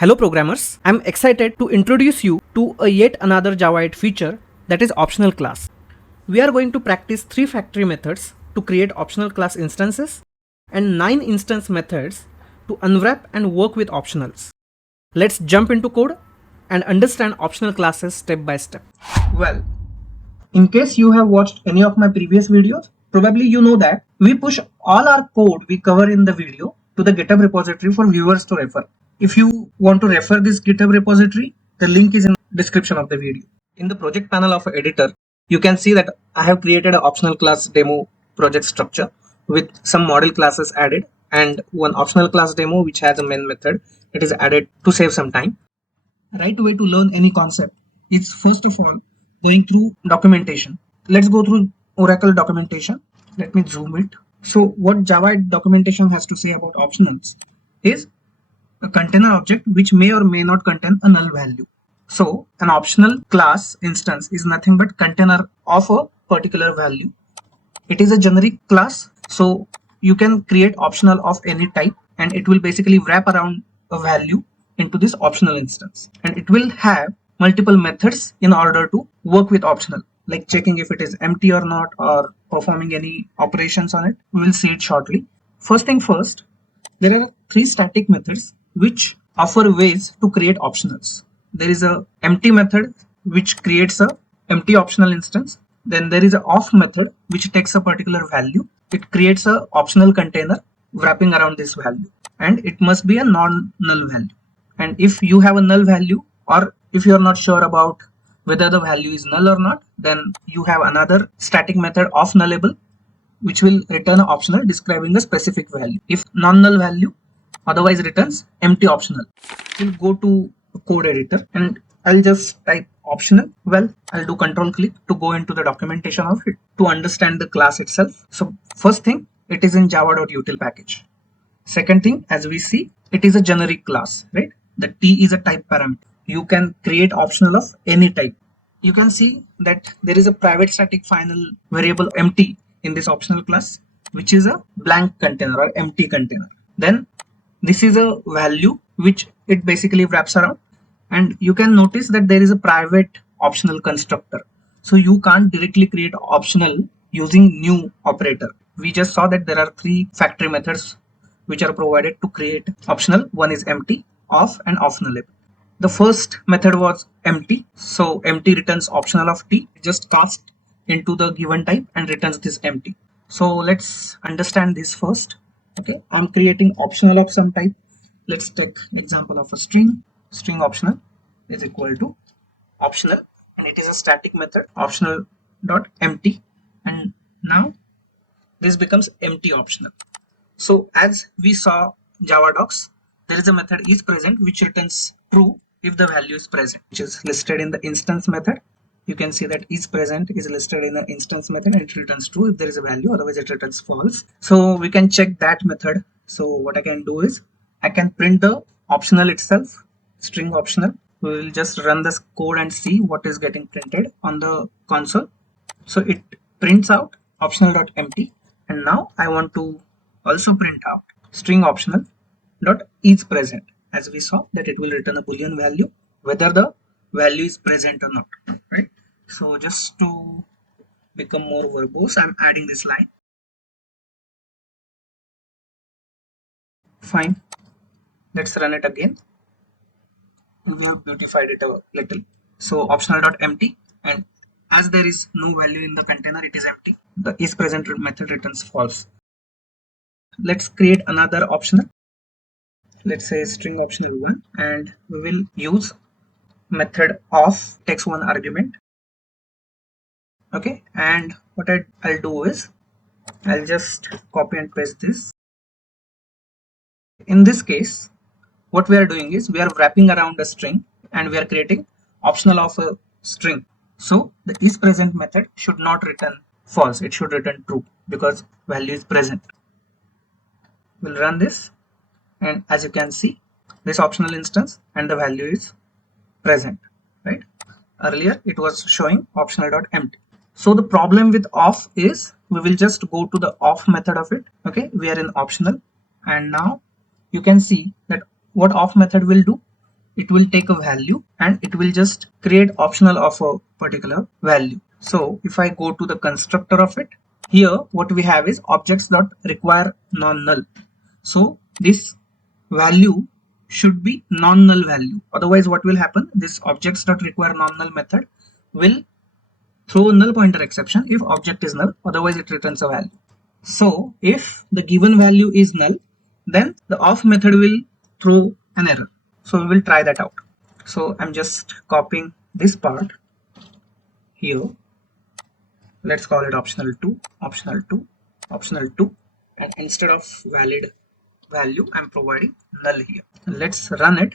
Hello programmers, I'm excited to introduce you to a yet another Java 8 feature that is optional class. We are going to practice 3 factory methods to create optional class instances and 9 instance methods to unwrap and work with optionals. Let's jump into code and understand optional classes step by step. Well, in case you have watched any of my previous videos, probably you know that we push all our code we cover in the video to the GitHub repository for viewers to refer. If you want to refer this GitHub repository, the link is in the description of the video. In the project panel of editor, you can see that I have created an optional class demo project structure with some model classes added and one optional class demo which has a main method. It is added to save some time. Right way to learn any concept is first of all going through documentation. Let's go through Oracle documentation. Let me zoom it. So what Java documentation has to say about optionals is a container object which may or may not contain a null value. So an optional class instance is nothing but container of a particular value. It is a generic class, so you can create optional of any type and it will basically wrap around a value into this optional instance, and it will have multiple methods in order to work with optional, like checking if it is empty or not or performing any operations on it. We will see it shortly. First thing first, there are 3 static methods which offer ways to create optionals. There is a empty method which creates a empty optional instance. Then there is a off method which takes a particular value. It creates a optional container wrapping around this value, and it must be a non-null value. And if you have a null value, or if you are not sure about whether the value is null or not, then you have another static method ofNullable which will return an optional describing a specific value. If non-null value, otherwise returns empty optional. We'll go to a code editor and I'll just type optional. Well, I'll do control click to go into the documentation of it to understand the class itself. So first thing, it is in java.util package. Second thing, as we see, it is a generic class, right? The T is a type parameter. You can create optional of any type. You can see that there is a private static final variable empty in this optional class, which is a blank container or empty container. Then this is a value which it basically wraps around, and you can notice that there is a private optional constructor. So you can't directly create optional using new operator. We just saw that there are 3 factory methods which are provided to create optional. One is empty, off, and ofNullable. The first method was empty, so empty returns optional of T, just cast into the given type and returns this empty. So let's understand this first. Okay, I'm creating optional of some type. Let's take example of a string optional is equal to optional, and it is a static method optional dot empty, and now this becomes empty optional. So as we saw Java docs, there is a method isPresent which returns true if the value is present, which is listed in the instance method. You can see that isPresent is listed in the instance method and it returns true if there is a value, otherwise it returns false. So we can check that method. So what I can do is I can print the optional itself, string optional. We will just run this code and see what is getting printed on the console. So it prints out optional.empty, and now I want to also print out string optional dot is present. As we saw that it will return a boolean value whether the value is present or not, right? So just to become more verbose, I'm adding this line. Fine, let's run it again. We have beautified it a little. So optional.empty, and as there is no value in the container, it is empty. The isPresent method returns false. Let's create another optional. Let's say string optional 1, and we will use method of takes 1 argument. Okay, and what I'll do is I'll just copy and paste this. In this case, what we are doing is we are wrapping around a string and we are creating optional of a string. So the isPresent method should not return false, it should return true because value is present. We'll run this, and as you can see, this optional instance and the value is present, right? Earlier it was showing optional.empty. So the problem with off is we will just go to the off method of it. Okay, we are in optional, and now you can see that what off method will do, it will take a value and it will just create optional of a particular value. So if I go to the constructor of it, here what we have is objects dot require non-null. So this value should be non-null value. Otherwise what will happen? This objects dot require non-null method will throw a null pointer exception if object is null, otherwise it returns a value. So if the given value is null, then the off method will throw an error. So we will try that out. So I'm just copying this part here. Let's call it optional 2, optional 2, optional 2, and instead of valid value I'm providing null here. Let's run it.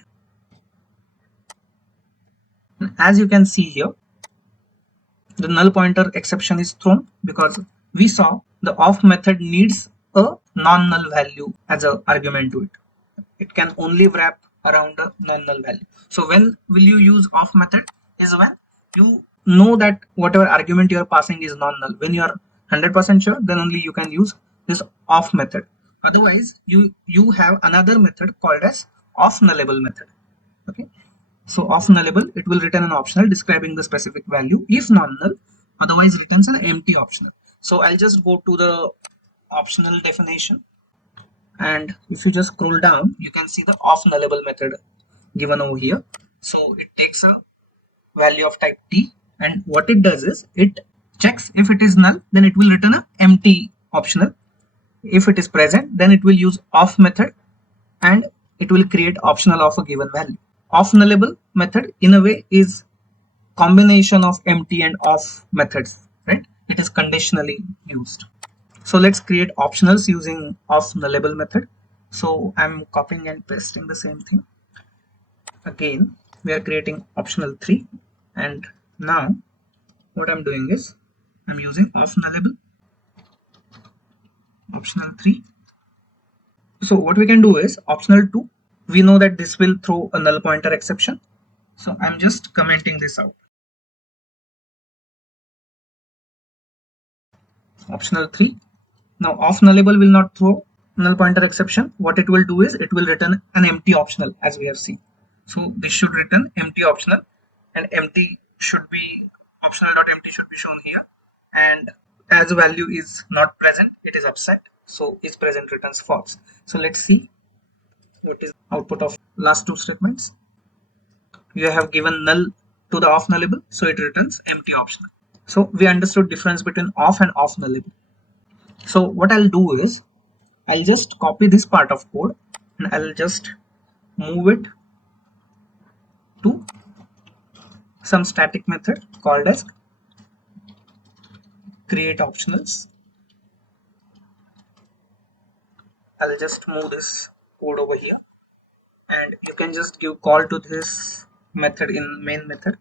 As you can see here, the null pointer exception is thrown because we saw the off method needs a non-null value as an argument to it. It can only wrap around a non-null value. So when will you use off method is when you know that whatever argument you are passing is non-null. When you are 100% sure, then only you can use this off method. Otherwise you have another method called as ofNullable method. Okay, so ofNullable, it will return an optional describing the specific value if non-null, otherwise returns an empty optional. So I'll just go to the optional definition, and if you just scroll down, you can see the ofNullable method given over here. So it takes a value of type t, and what it does is it checks if it is null, then it will return an empty optional. If it is present, then it will use off method and it will create optional of a given value. OfNullable method in a way is combination of empty and off methods, right? It is conditionally used. So let's create optionals using OfNullable method. So I'm copying and pasting the same thing. Again, we are creating optional 3, and now what I'm doing is I'm using OfNullable optional 3. So what we can do is optional 2, we know that this will throw a null pointer exception. So I'm just commenting this out. Optional 3. Now ofNullable will not throw null pointer exception. What it will do is it will return an empty optional, as we have seen. So this should return empty optional, and empty should be optional.empty should be shown here, and as value is not present, it is upset, so isPresent returns false. So let's see what is output of last two statements. You have given null to the ofNullable, so it returns empty optional. So we understood difference between off and ofNullable. So what I'll do is I'll just copy this part of code and I'll just move it to some static method called as create optionals. I'll just move this code over here, and you can just give call to this method in main method.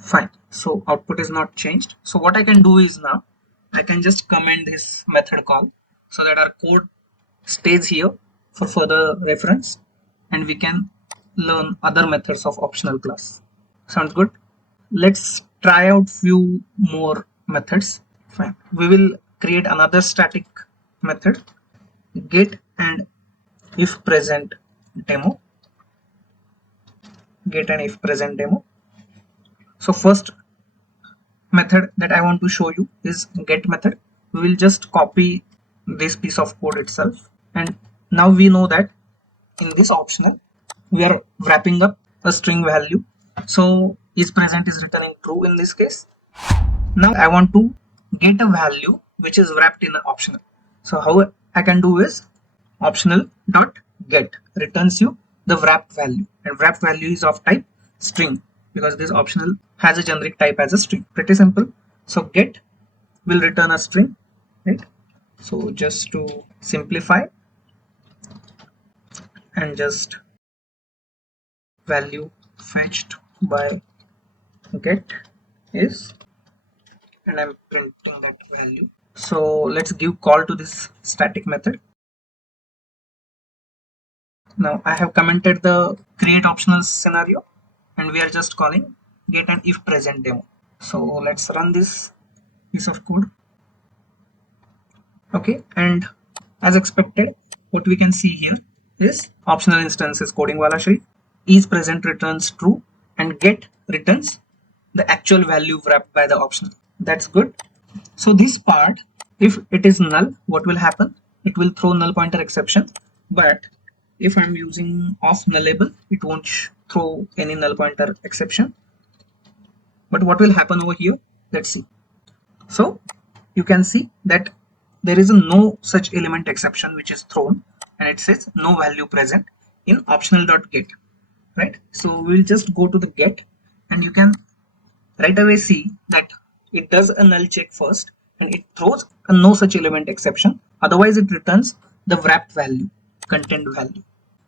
Fine, so output is not changed. So what I can do is now I can just comment this method call so that our code stays here for further reference, and we can learn other methods of optional class. Sounds good? Let's try out few more methods. Fine, we will create another static method, get and ifPresent demo. Get and ifPresent demo. So first method that I want to show you is get method. We will just copy this piece of code itself, and now we know that in this optional we are wrapping up a string value. So isPresent is returning true in this case. Now I want to get a value which is wrapped in an optional. So how I can do is optional dot get returns you the wrap value, and wrap value is of type string because this optional has a generic type as a string. Pretty simple. So get will return a string, right? So just to simplify, and just value fetched by get is, and I'm printing that value. So let's give call to this static method. Now I have commented the create optional scenario, and we are just calling get an ifPresent demo. So let's run this piece of code. Okay, and as expected, what we can see here, is optional instance is coding wala Shree, isPresent returns true, and get returns the actual value wrapped by the optional. That's good. So this part, if it is null, what will happen? It will throw null pointer exception. But if I'm using ofNullable, it won't throw any null pointer exception. But what will happen over here? Let's see. So you can see that there is a no such element exception which is thrown, and it says no value present in optional.get, right? So we'll just go to the get, and you can right away see that it does a null check first, and it throws a no such element exception. Otherwise it returns the wrapped value, content value.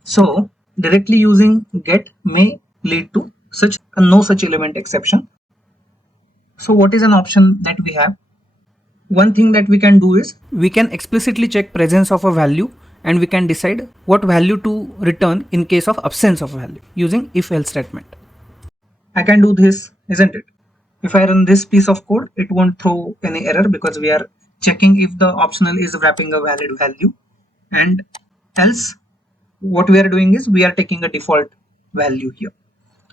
So directly using get may lead to such a no such element exception. So what is an option that we have? One thing that we can do is we can explicitly check presence of a value, and we can decide what value to return in case of absence of value using if-else statement. I can do this, isn't it? If I run this piece of code, it won't throw any error because we are checking if the optional is wrapping a valid value, and else what we are doing is we are taking a default value here.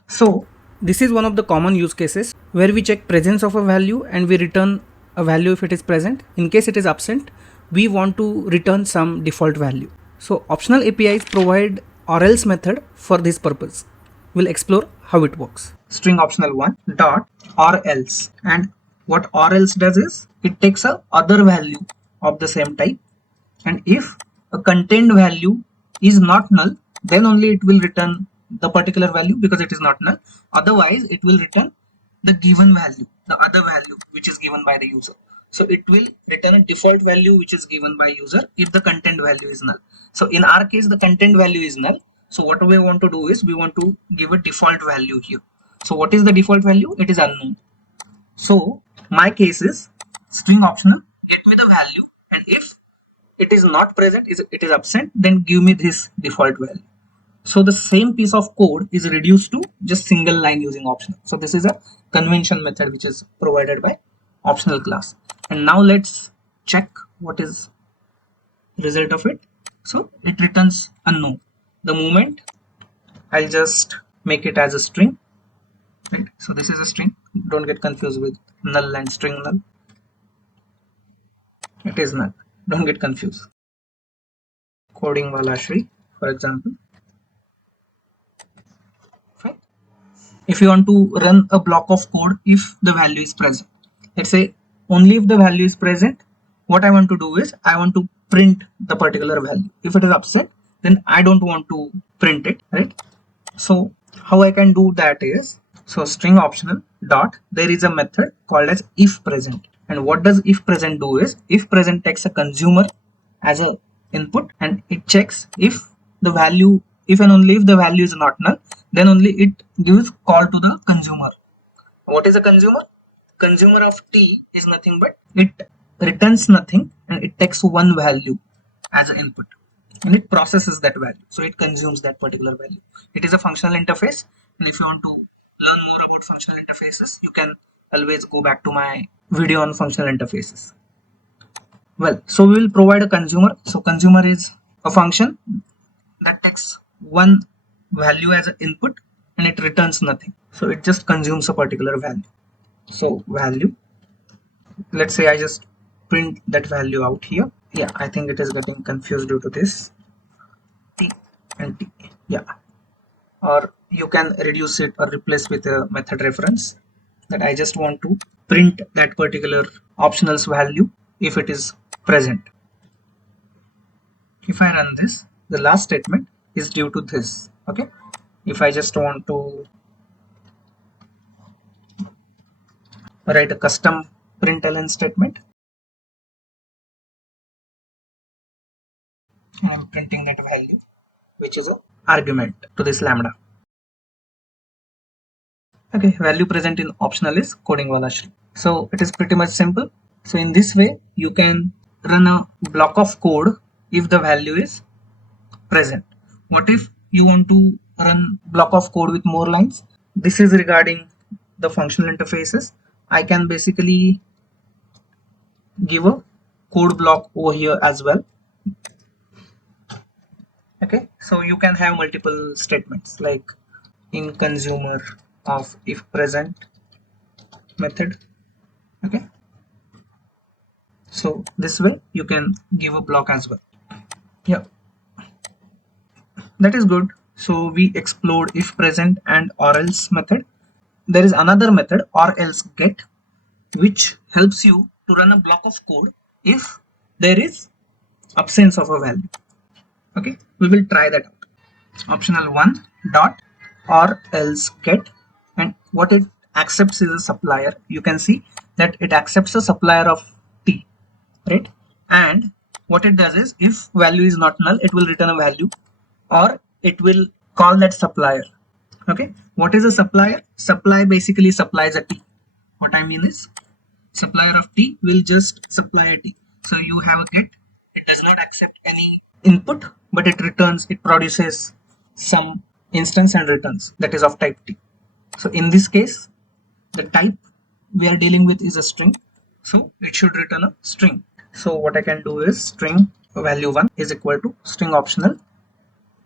So this is one of the common use cases where we check presence of a value and we return a value if it is present. In case it is absent, we want to return some default value. So optional APIs provide orElse method for this purpose. We'll explore how it works. String optional one dot orElse, and what orElse does is it takes a other value of the same type, and if a contained value is not null, then only it will return the particular value because it is not null. Otherwise it will return the given value, the other value which is given by the user. So it will return a default value which is given by user if the content value is null. So in our case the content value is null. So what we want to do is we want to give a default value here. So what is the default value? It is unknown. So my case is string optional get me the value, and if it is not present, it is absent, then give me this default value. So the same piece of code is reduced to just single line using optional. So this is a convention method which is provided by optional class. And now let's check what is result of it. So it returns unknown. The moment I'll just make it as a string, right? So this is a string. Don't get confused with null and string null. It is null. Don't get confused. Coding wala Shree, for example. Right? If you want to run a block of code if the value is present, let's say only if the value is present, what I want to do is I want to print the particular value. If it is absent, then I don't want to print it, right? So how I can do that is, so string optional dot, there is a method called as ifPresent, and what does ifPresent do is ifPresent takes a consumer as a input, and it checks if the value, if and only if the value is not null, then only it gives call to the consumer. What is a consumer? Consumer of t is nothing but it returns nothing, and it takes one value as an input, and it processes that value. So it consumes that particular value. It is a functional interface, and if you want to learn more about functional interfaces, you can always go back to my video on functional interfaces. Well, so we will provide a consumer. So consumer is a function that takes one value as an input, and it returns nothing. So it just consumes a particular value. So value, let's say I just print that value out here. Yeah, I think it is getting confused due to this t and t. Yeah, or you can reduce it or replace with a method reference that I just want to print that particular optional's value if it is present. If I run this, the last statement is due to this. Okay, if I just want to write a custom println statement, I'm printing that value which is an argument to this lambda. Okay, value present in optional is coding wala Shree. So it is pretty much simple. So in this way you can run a block of code if the value is present. What if you want to run block of code with more lines? This is regarding the functional interfaces. I can basically give a code block over here as well. Okay, so you can have multiple statements like in consumer of if present method. Okay, so this way you can give a block as well. Yeah, that is good. So we explored if present and or else method. There is another method orElseGet, which helps you to run a block of code if there is absence of a value. Okay, we will try that out. Optional one dot orElseGet, and what it accepts is a supplier. You can see that it accepts a supplier of t, right? And what it does is if value is not null, it will return a value or it will call that supplier. Okay, what is a supplier? Supply basically supplies a t. What I mean is supplier of t will just supply a t. So you have a get, it does not accept any input, but it produces some instance and returns that is of type t. So in this case, the type we are dealing with is a string, so it should return a string. So what I can do is string value 1 is equal to string optional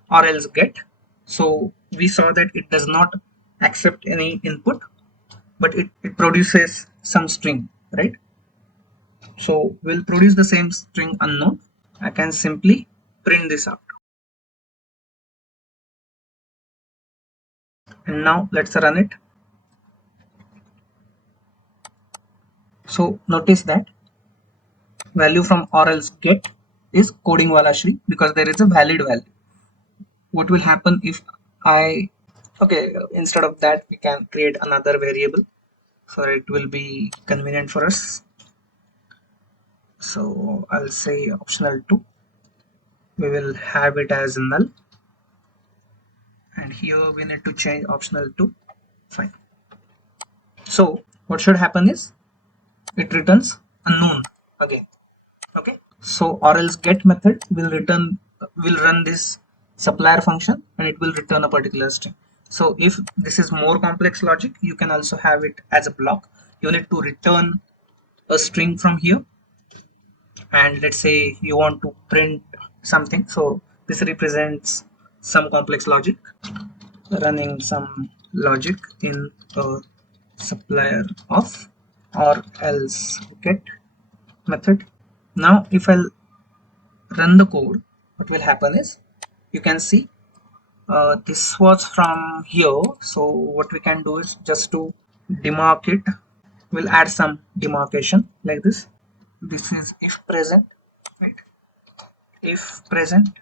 or else get. So we saw that it does not accept any input, but it produces some string, right? So we'll produce the same string unknown. I can simply print this out. And now let's run it. So notice that value from orElseGet is coding wala Shree because there is a valid value. What will happen if okay, instead of that we can create another variable, so it will be convenient for us. So I'll say optional 2. We will have it as null, and here we need to change optional to fine. So what should happen is it returns unknown again. Okay, so orElseGet method will run this supplier function and it will return a particular string. So if this is more complex logic, you can also have it as a block. You need to return a string from here, and let's say you want to print something, so this represents some complex logic, running some logic in a supplier of or else get method. Now if I'll run the code, what will happen is you can see this was from here. So what we can do is just to demarc it, we'll add some demarcation like this. This is if present, right? If present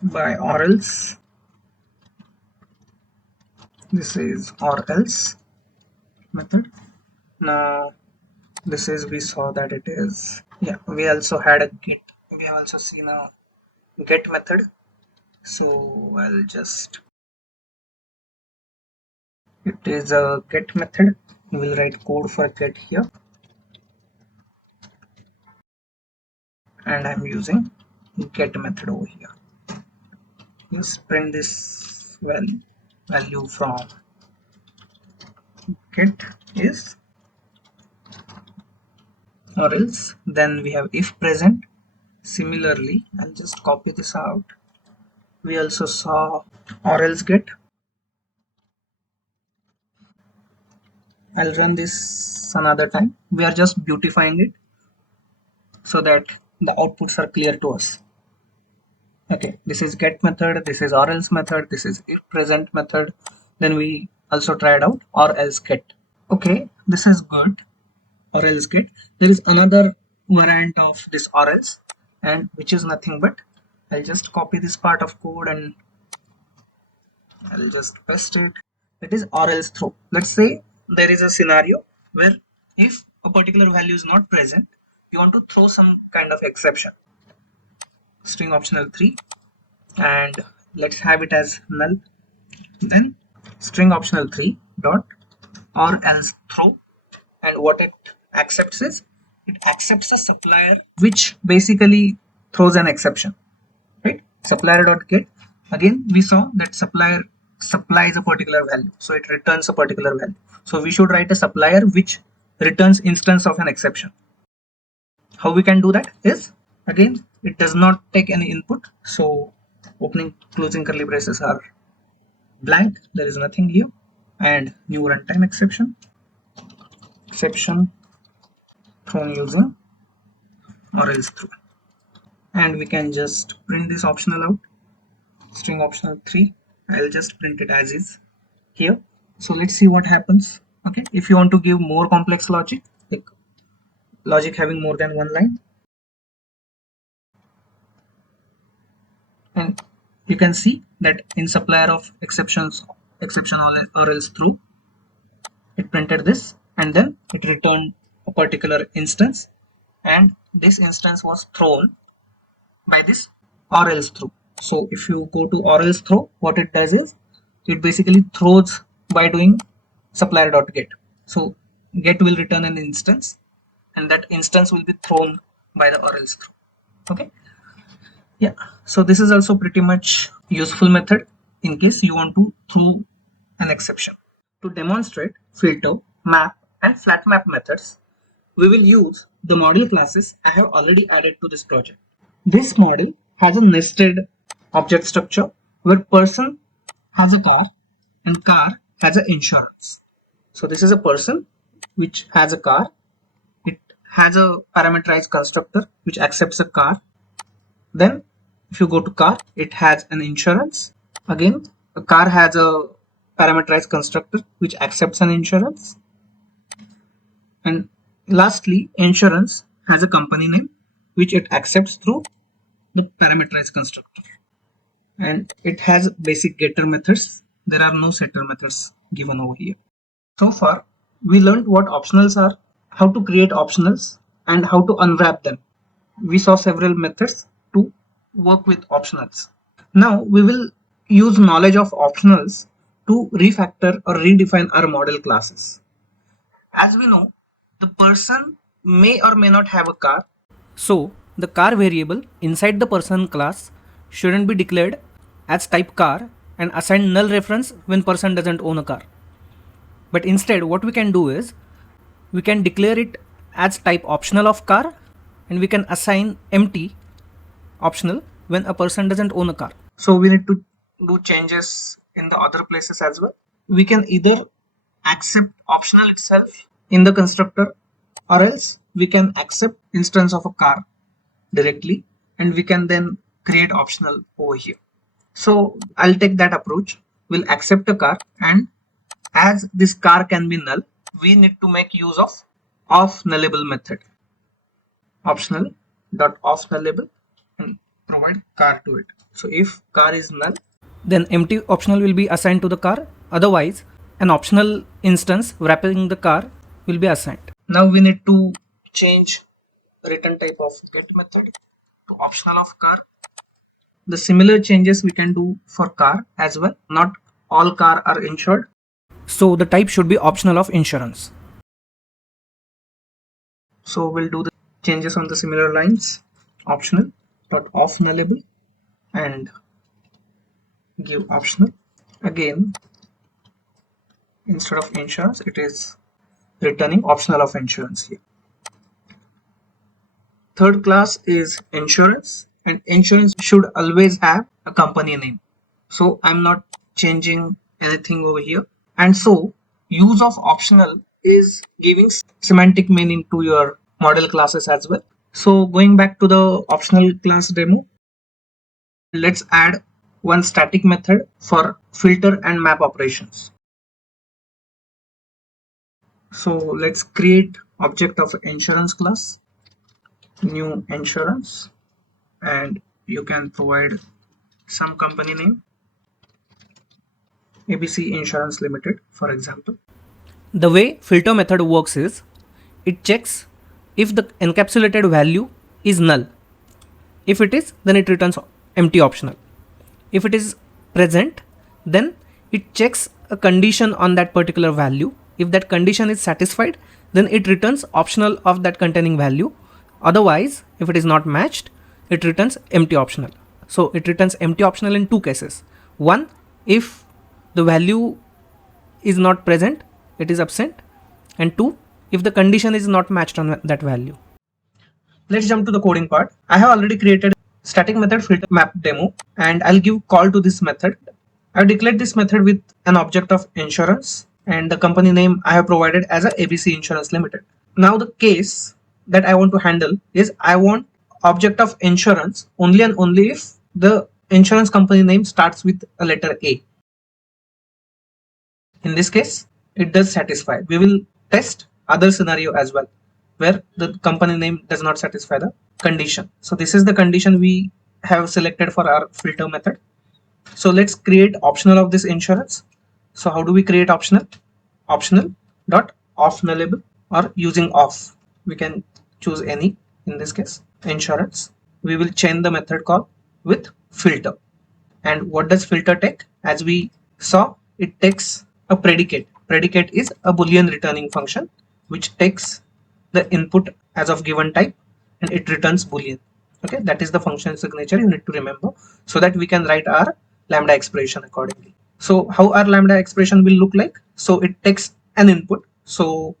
by or else, this is or else method. Now this is, we saw that it is, yeah, we also had a get, we have also seen a get method. So I'll just, it is a get method. We will write code for get here, and I'm using get method over here. Let's print this value from get is or else. Then we have if present. Similarly, I'll just copy this out. We also saw orElseGet. I'll run this another time. We are just beautifying it so that the outputs are clear to us. Okay, this is get method, this is orElse method, this is if present method. Then we also tried out orElseGet. Okay, this is good. orElseGet. There is another variant of this orElse, and which is nothing but, I'll just copy this part of code and I'll just paste it. It is orElseThrow. Let's say there is a scenario where if a particular value is not present, you want to throw some kind of exception. String optional 3, and let's have it as null. Then string optional 3 dot orElseThrow, and what it accepts is it accepts a supplier which basically throws an exception, right? Supplier dot get, again we saw that supplier supplies a particular value, so it returns a particular value. So we should write a supplier which returns instance of an exception. How we can do that is, again it does not take any input, so opening closing curly braces are blank, there is nothing here. And new runtime exception thrown using orElseThrow, and we can just print this optional out, string optional 3. I'll just print it as is here. So let's see what happens. Okay, if you want to give more complex logic, like logic having more than one line, and you can see that in supplier of exception orElseThrow, it printed this, and then it returned a particular instance, and this instance was thrown by this orElseThrow. So if you go to orElseThrow, what it does is it basically throws by doing supplier.get. So get will return an instance, and that instance will be thrown by the orElseThrow. Okay, yeah, so this is also pretty much useful method in case you want to throw an exception. To demonstrate filter, map and flatMap methods, we will use the model classes I have already added to this project. This model has a nested object structure where person has a car and car has an insurance. So this is a person which has a car. It has a parameterized constructor which accepts a car. Then if you go to car, it has an insurance. Again, a car has a parameterized constructor which accepts an insurance. And lastly, insurance has a company name which it accepts through the parameterized constructor. And it has basic getter methods. There are no setter methods given over here. So far, we learned what optionals are, how to create optionals, and how to unwrap them. We saw several methods to work with optionals. Now we will use knowledge of optionals to refactor or redefine our model classes. As we know, the person may or may not have a car. So the car variable inside the person class shouldn't be declared as type car and assigned null reference when person doesn't own a car. But instead what we can do is we can declare it as type optional of car, and we can assign empty optional when a person doesn't own a car. So we need to do changes in the other places as well. We can either accept optional itself in the constructor, or else we can accept instance of a car directly, and we can then create optional over here. So I'll take that approach. We'll accept a car, and as this car can be null, we need to make use of ofNullable method. Optional dot ofNullable, and provide car to it. So if car is null, then empty optional will be assigned to the car. Otherwise, an optional instance wrapping the car will be assigned. Now we need to change return type of get method to optional of car. The similar changes we can do for car as well. Not all car are insured. So the type should be optional of insurance. So we'll do the changes on the similar lines. Optional dot ofNullable and give optional. Again, instead of insurance, it is returning optional of insurance here. Third class is insurance, and insurance should always have a company name. So I'm not changing anything over here. And so use of optional is giving semantic meaning to your model classes as well. So going back to the optional class demo, let's add one static method for filter and map operations. So let's create object of insurance class, new insurance, and you can provide some company name, ABC Insurance Limited, for example. The way filter method works is it checks if the encapsulated value is null. If it is, then it returns empty optional. If it is present, then it checks a condition on that particular value. If that condition is satisfied, then it returns optional of that containing value. Otherwise, if it is not matched, it returns empty optional. So it returns empty optional in two cases. One, if the value is not present, it is absent. And two, if the condition is not matched on that value. let's jump to the coding part. I have already created static method filter map demo, and I'll give call to this method. I've declared this method with an object of insurance, and the company name I have provided as a ABC Insurance Limited. Now the case that I want to handle is I want object of insurance only and only if the insurance company name starts with a letter A. In this case, it does satisfy. We will test other scenario as well where the company name does not satisfy the condition. So this is the condition we have selected for our filter method. So let's create optional of this insurance. So how do we create optional? Optional dot ofNullable, or using off. We can choose any, in this case insurance. We will chain the method call with filter. And what does filter take? As we saw, it takes a predicate. Predicate is a boolean returning function which takes the input as of given type and it returns boolean. Okay, that is the function signature you need to remember, so that we can write our lambda expression accordingly. So how our lambda expression will look like? So it takes an input. So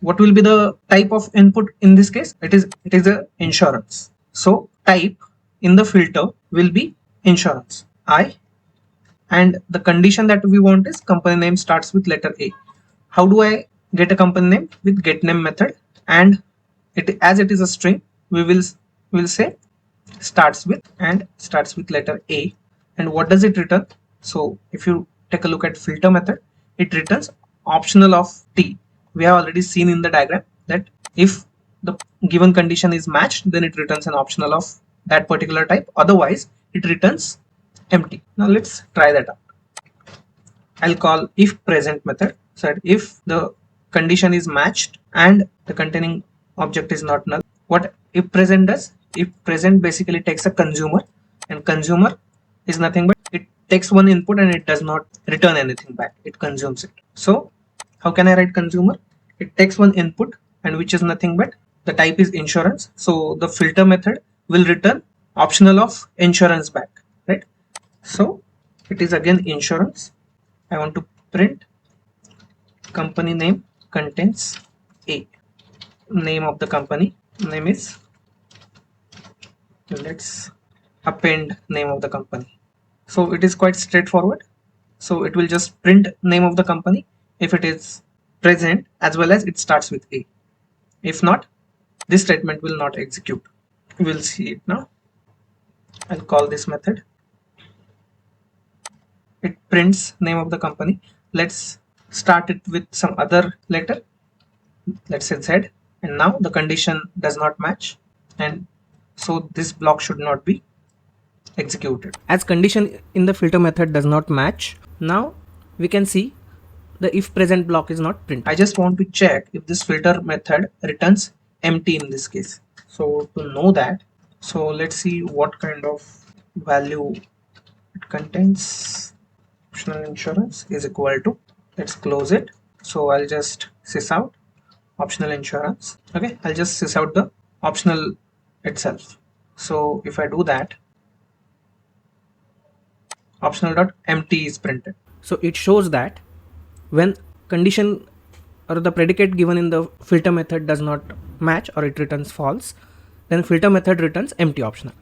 what will be the type of input in this case? It is a insurance. So type in the filter will be insurance I, and the condition that we want is company name starts with letter A. How do I get a company name? With getName method, and it, as it is a string, we will say starts with letter A. And what does it return? So if you take a look at filter method, it returns optional of T. We have already seen in the diagram that if the given condition is matched, then it returns an optional of that particular type. Otherwise, it returns empty. Now let's try that out. I'll call ifPresent method. So if the condition is matched and the containing object is not null, what ifPresent does? ifPresent basically takes a consumer, and consumer is nothing but it takes one input and it does not return anything back. It consumes it. So how can I write consumer? It takes one input and which is nothing but the type is insurance. So the filter method will return optional of insurance back, right? So it is again insurance. I want to print company name contains A. Name of the company name is, let's append name of the company. So it is quite straightforward. So it will just print name of the company if it is present as well as it starts with A. If not, this statement will not execute. We'll see it now. I'll call this method. It prints name of the company. Let's start it with some other letter. Let's say Z, and now the condition does not match, and so this block should not be executed. As condition in the filter method does not match, now we can see the if present block is not printed. I just want to check if this filter method returns empty in this case. So to know that, so let's see what kind of value it contains. Optional insurance is equal to, let's close it. So I'll just sys out optional insurance. Okay, I'll just sys out the optional itself. So if I do that, optional.empty is printed. So it shows that when condition or the predicate given in the filter method does not match or it returns false, then filter method returns empty optional.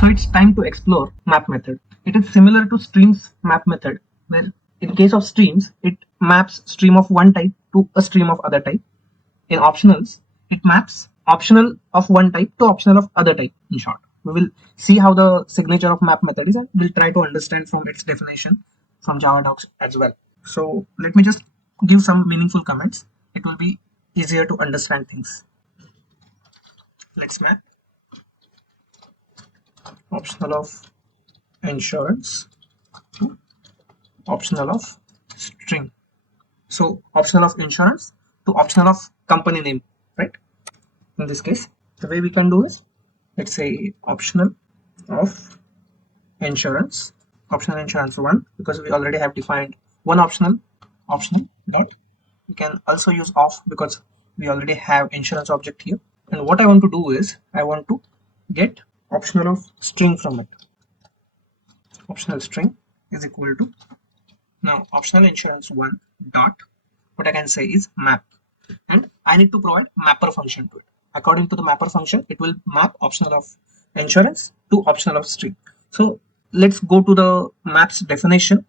So it's time to explore map method. It is similar to streams map method, where in case of streams, it maps stream of one type to a stream of other type. In optionals, it maps optional of one type to optional of other type. In short, we will see how the signature of map method is, and we'll try to understand from its definition from Java docs as well. So let me just give some meaningful comments. It will be easier to understand things. Let's map optional of insurance to optional of string. So optional of insurance to optional of company name, right? In this case, the way we can do is, let's say optional of insurance, optional insurance 1, because we already have defined one optional dot. We can also use off because we already have insurance object here. And what I want to do is I want to get optional of string from it. Optional string is equal to, now optional insurance 1 dot, what I can say is map, and I need to provide mapper function to it. according to the mapper function, it will map optional of insurance to optional of string. So let's go to the maps definition.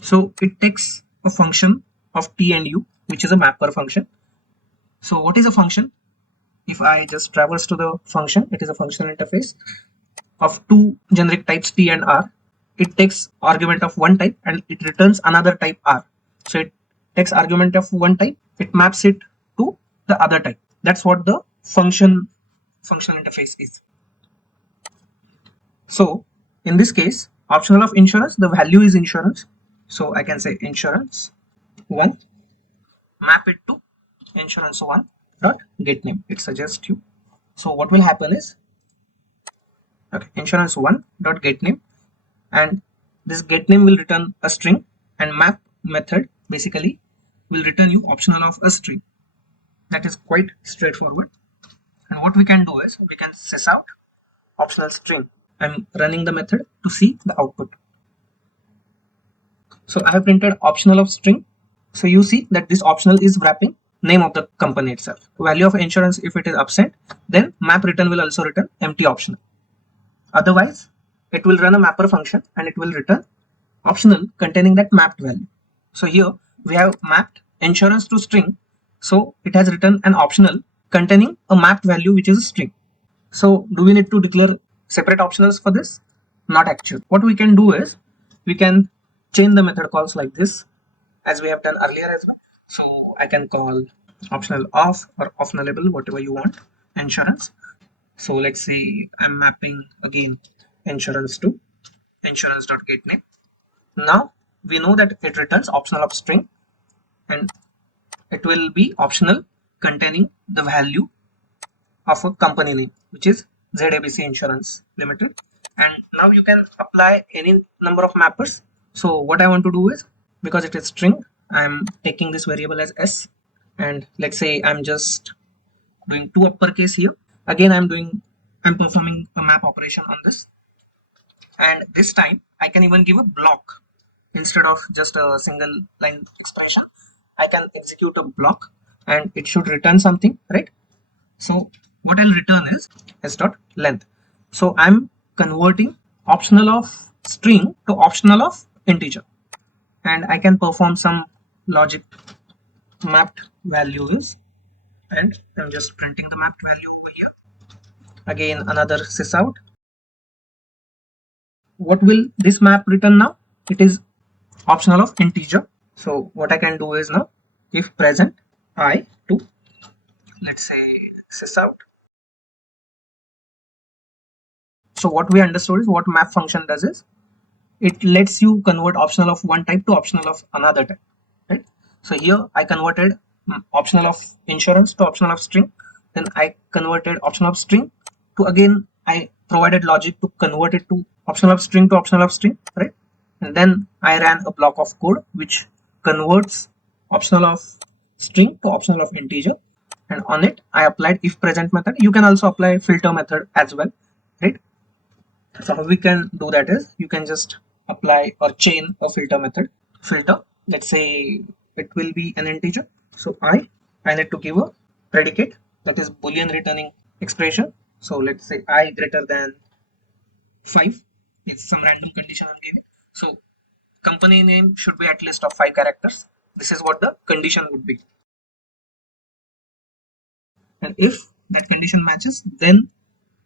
So it takes a function of t and u, which is a mapper function. So what is a function? If I just traverse to the function, it is a functional interface of two generic types t and r. It takes argument of one type and it returns another type r. So it takes argument of one type, it maps it to the other type. That's what the functional interface is. So in this case, optional of insurance, the value is insurance. So I can say insurance 1, map it to insurance 1 dot get name. It suggests you. So what will happen is, okay, insurance 1 dot get name, and this get name will return a string, and map method basically will return you optional of a string. That is quite straightforward. And what we can do is we can sys out optional string. I'm running the method to see the output. So I have printed optional of string. So you see that this optional is wrapping name of the company itself. Value of insurance, if it is absent, then map return will also return empty optional. Otherwise, it will run a mapper function and it will return optional containing that mapped value. So here we have mapped insurance to string. So it has written an optional containing a mapped value, which is a string. So do we need to declare separate optionals for this? Not actually. What we can do is we can chain the method calls like this, as we have done earlier as well. So I can call optional of or ofNullable, whatever you want, insurance. So let's see, I'm mapping again insurance to insurance.getName. Now we know that it returns optional of string and it will be optional containing the value of a company name, which is ZABC Insurance Limited. And now you can apply any number of mappers. So what I want to do is, because it is string, I'm taking this variable as s, and let's say I'm just doing two uppercase here. Again, I'm performing a map operation on this, and this time I can even give a block instead of just a single line expression. I can execute a block and it should return something, right? So what I'll return is s dot length. So I'm converting optional of string to optional of integer, and I can perform some logic mapped values, and I'm just printing the mapped value over here. Again, another sys out. What will this map return now? It is optional of integer. So what I can do is now if present I to, let's say, sys out. So what we understood is what map function does is it lets you convert optional of one type to optional of another type, right? So here I converted optional of insurance to optional of string, then I converted optional of string to, again I provided logic to convert it to optional of string to optional of string, right? And then I ran a block of code which converts optional of string to optional of integer, and on it I applied if present method. You can also apply filter method as well, right? So how we can do that is you can just apply or chain a filter method. Filter, let's say it will be an integer. So I need to give a predicate, that is boolean returning expression. So let's say I greater than 5. It's some random condition I'm giving. So company name should be at least of 5 characters. This is what the condition would be. And if that condition matches, then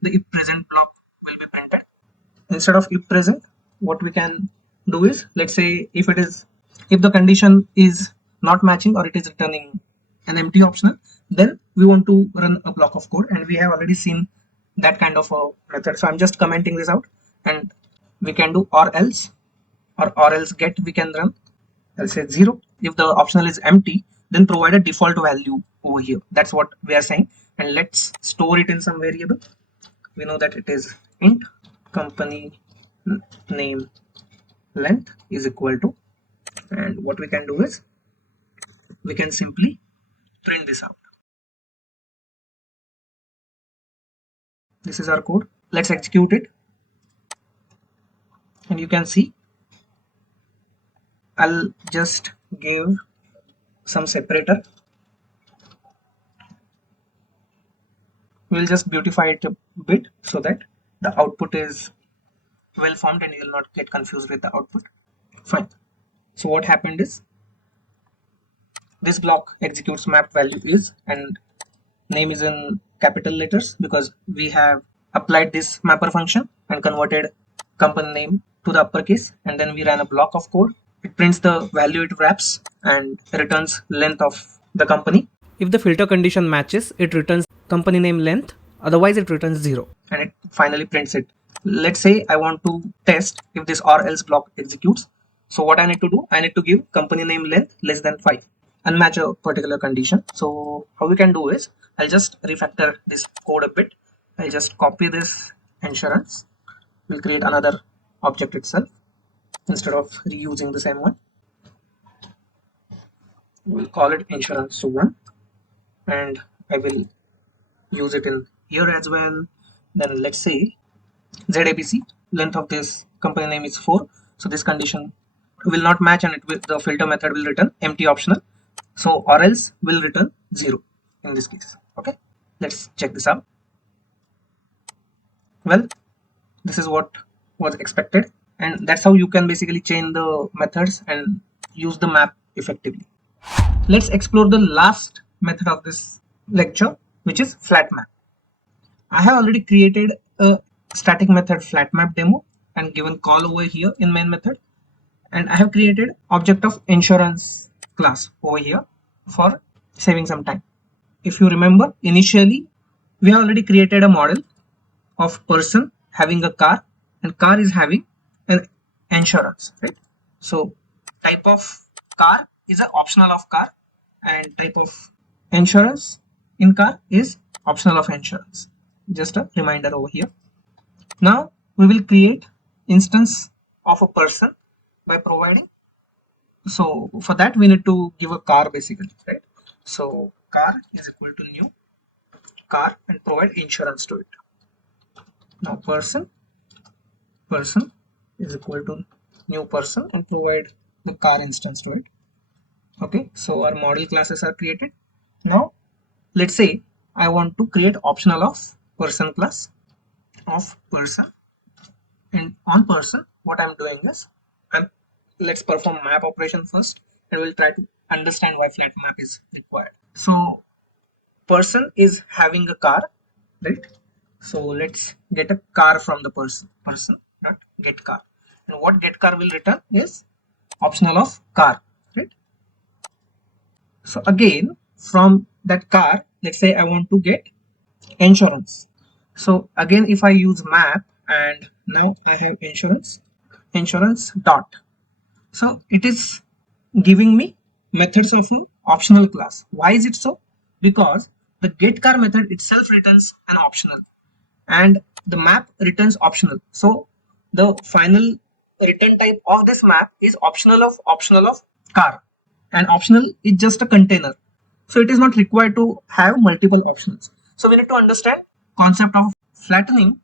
the if present block will be printed. Instead of if present, what we can do is, let's say if the condition is not matching or it is returning an empty optional, then we want to run a block of code, and we have already seen that kind of a method. So I'm just commenting this out, and we can do orElse or orElseGet. We can run, I'll say 0. If the optional is empty, then provide a default value over here. That's what we are saying. And let's store it in some variable. We know that it is int company name length is equal to, and what we can do is we can simply print this out. This is our code. Let's execute it, and you can see I'll just give some separator. we'll just beautify it a bit so that the output is well formed and you will not get confused with the output. Fine. So what happened is this block executes map value is, and name is in capital letters because we have applied this mapper function and converted company name to the uppercase, and then we ran a block of code. It prints the value it wraps and returns length of the company. If the filter condition matches, it returns company name length, otherwise it returns 0. And it finally prints it. Let's say I want to test if this or else block executes. So what I need to do, I need to give company name length less than 5 and match a particular condition. So how we can do is, I'll just refactor this code a bit. I'll just copy this insurance. We'll create another object itself instead of reusing the same one. We'll call it insurance1, and I will use it in here as well. Then let's say ZABC, length of this company name is 4. So this condition will not match, and the filter method will return empty optional. So or else will return 0 in this case. Okay, let's check this out. Well, this is what was expected, and that's how you can basically chain the methods and use the map effectively. Let's explore the last method of this lecture, which is flatMap. I have already created a static method flatMap demo and given call over here in main method, and I have created object of insurance class over here for saving some time. If you remember, initially we have already created a model of person having a car, and car is having an insurance, right? So type of car is an optional of car, and type of insurance in car is optional of insurance. Just a reminder over here. Now we will create instance of a person by providing, so for that we need to give a car basically, right? So car is equal to new car and provide insurance to it. Now person is equal to new person and provide the car instance to it. Okay, so our model classes are created. Now let's say I want to create optional of person class of person, and on person what I'm doing is, let's perform map operation first, and we'll try to understand why flat map is required. So person is having a car, right? So let's get a car from the person not get car, and what get car will return is optional of car, right? So again from that car, let's say I want to get insurance. So again if I use map, and now I have insurance dot, so it is giving me methods of an optional class. Why is it so? Because the getCar method itself returns an optional and the map returns optional. So the final return type of this map is optional of car, and optional is just a container. So it is not required to have multiple options. So we need to understand concept of flattening.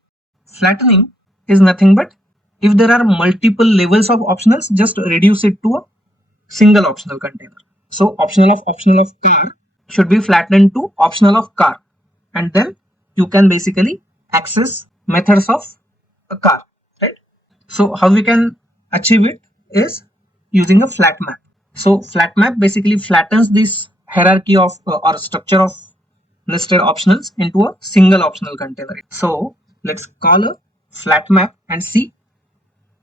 Flattening is nothing but if there are multiple levels of optionals, just reduce it to a single optional container. So optional of car should be flattened to optional of car, and then you can basically access methods of a car, right? So how we can achieve it is using a flat map. So flat map basically flattens this hierarchy of or structure of nested optionals into a single optional container. So let's call a flat map and see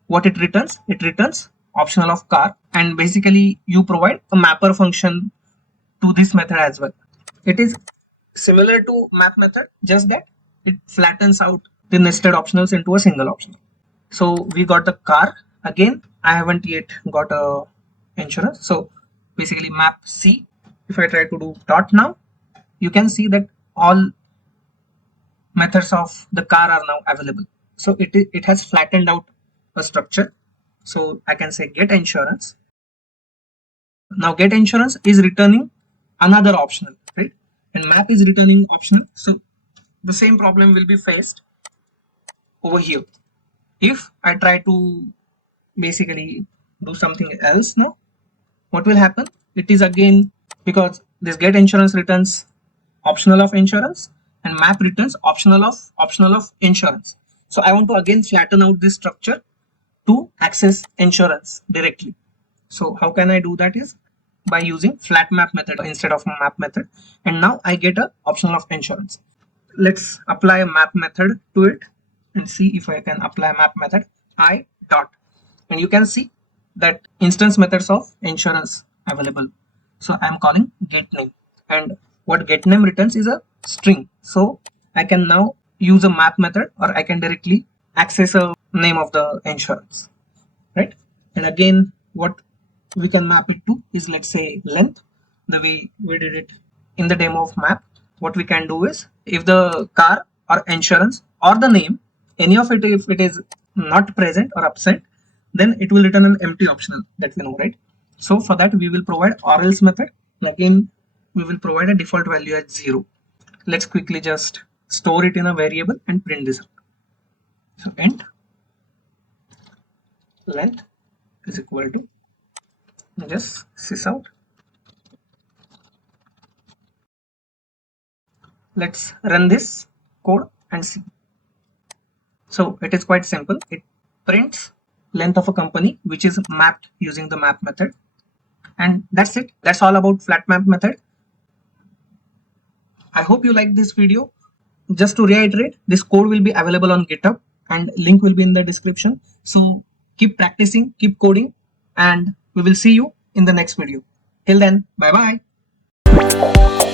what it returns. It returns optional of car, and basically you provide a mapper function to this method as well. It is similar to map method, just that it flattens out the nested optionals into a single optional. So we got the car. Again I haven't yet got a insurance, so basically map C. If I try to do dot now, you can see that all methods of the car are now available. So it has flattened out a structure. So I can say get insurance. Now get insurance is returning another optional, right? And map is returning optional. So the same problem will be faced over here. If I try to basically do something else now, what will happen? It is again, because this get insurance returns optional of insurance, and map returns optional of insurance. So I want to again flatten out this structure to access insurance directly. So how can I do that is by using flatMap method instead of map method, and now I get a optional of insurance. Let's apply a map method to it and see if I can apply map method I dot, and you can see that instance methods of insurance available. So I'm calling get name, and what get name returns is a string. So I can now use a map method, or I can directly access a name of the insurance, right? And again, what we can map it to is, let's say, length, the way we did it in the demo of map. What we can do is, if the car or insurance or the name, any of it, if it is not present or absent, then it will return an empty optional, that we know, right? So for that we will provide orElse method, and again we will provide a default value as 0. Let's quickly just store it in a variable and print this out. So int length is equal to, just sys out. Let's run this code and see. So it is quite simple. It prints length of a company which is mapped using the map method, and that's it. That's all about flatMap method. I hope you liked this video. Just to reiterate, this code will be available on GitHub and link will be in the description. So keep practicing, keep coding, and we will see you in the next video. Till then, bye bye.